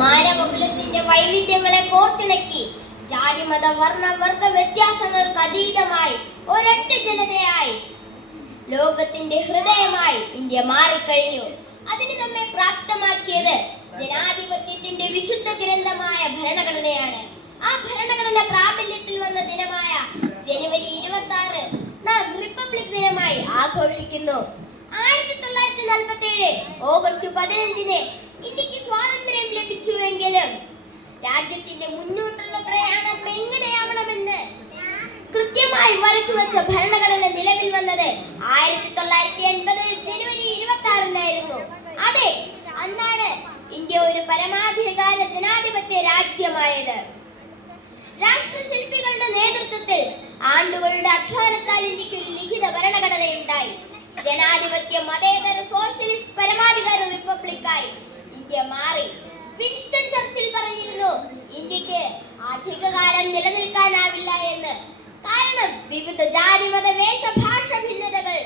മാനവകുലത്തിന്റെ വൈവിധ്യങ്ങളെ കോർത്തിണക്കി ജാതി മത വർണ്ണ വർഗ വ്യത്യാസങ്ങൾക്ക് അതീതമായി ഒരൊറ്റ ജനതയായി ലോകത്തിന്റെ ഹൃദയമായി ഇന്ത്യ മാറിക്കഴിഞ്ഞു. അതിന് നമ്മെ പ്രാപ്തമാക്കിയത് ജനാധിപത്യത്തിന്റെ വിശുദ്ധ ഗ്രന്ഥമായ ഭരണഘടനയാണ്. ആ ഭരണഘടന പ്രാബല്യത്തിൽ വന്ന ദിനമായ ജനുവരി 26 നാം റിപ്പബ്ലിക് ദിനമായി ആഘോഷിക്കുന്നു. 1947 ഓഗസ്റ്റ് 15 ഇന്ത്യക്ക് സ്വാതന്ത്ര്യം ലഭിച്ചുവെങ്കിലും രാജ്യത്തിന്റെ മുന്നോട്ടുള്ള പ്രയാണം എങ്ങനെയാവണമെന്ന് കൃത്യമായി വരച്ചുവെച്ച ഭരണഘടന നിലവിൽ വന്നത് 1980 ജനുവരി 26 അതെ, അന്നാണ് ഇന്ത്യ ഒരു പരമാധികാര ജനാധിപത്യ രാജ്യമായത്. രാഷ്ട്രശില്പികളുടെ നേതൃത്വത്തിൽ ആണ്ടുകളുടെ അധ്വാനത്താൽ ഇന്ത്യക്ക് ഒരു ലിഖിത ഭരണഘടനയുണ്ടായി. ജനാധിപത്യ മതേതര സോഷ്യലിസ്റ്റ് പരമാധികാര റിപ്പബ്ലിക്കായി ഇന്ത്യ മാറി. വിൻസ്റ്റൺ ചർച്ചിൽ പറഞ്ഞിരുന്നു, ഇന്ത്യക്ക് അധികകാലം നിലനിൽക്കാനാവില്ല എന്ന്. കാരണം വിവിധ ജാതി മത വേഷഭാഷ ഭിന്നതകൾ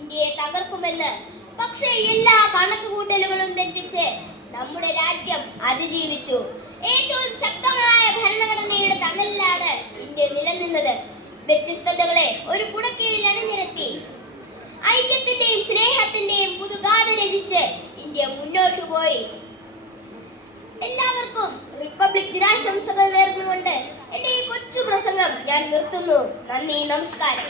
ഇന്ത്യയെ തകർക്കുമെന്ന്. പക്ഷേ എല്ലാ കണക്കുകൂട്ടലുകളും തെറ്റിച്ച് നമ്മുടെ രാജ്യം അതിജീവിച്ചു. ഏറ്റവും ശക്തമായ ഭരണഘടനയുടെ തണലിലാണ് ഇന്ത്യ നിലനിന്നത്. വ്യത്യസ്തതകളെ ഒരു കുടക്കീഴിൽ അണിനിരത്തി ഐക്യത്തിന്റെയും സ്നേഹത്തിന്റെയും പുതുഗാഥ രചിച്ച് ഇന്ത്യ മുന്നോട്ടു പോയി. എല്ലാവർക്കും റിപ്പബ്ലിക് ദിനാശംസകൾ നേർന്നുകൊണ്ട് എന്റെ ഈ കൊച്ചു പ്രസംഗം ഞാൻ നിർത്തുന്നു. നന്ദി, നമസ്കാരം.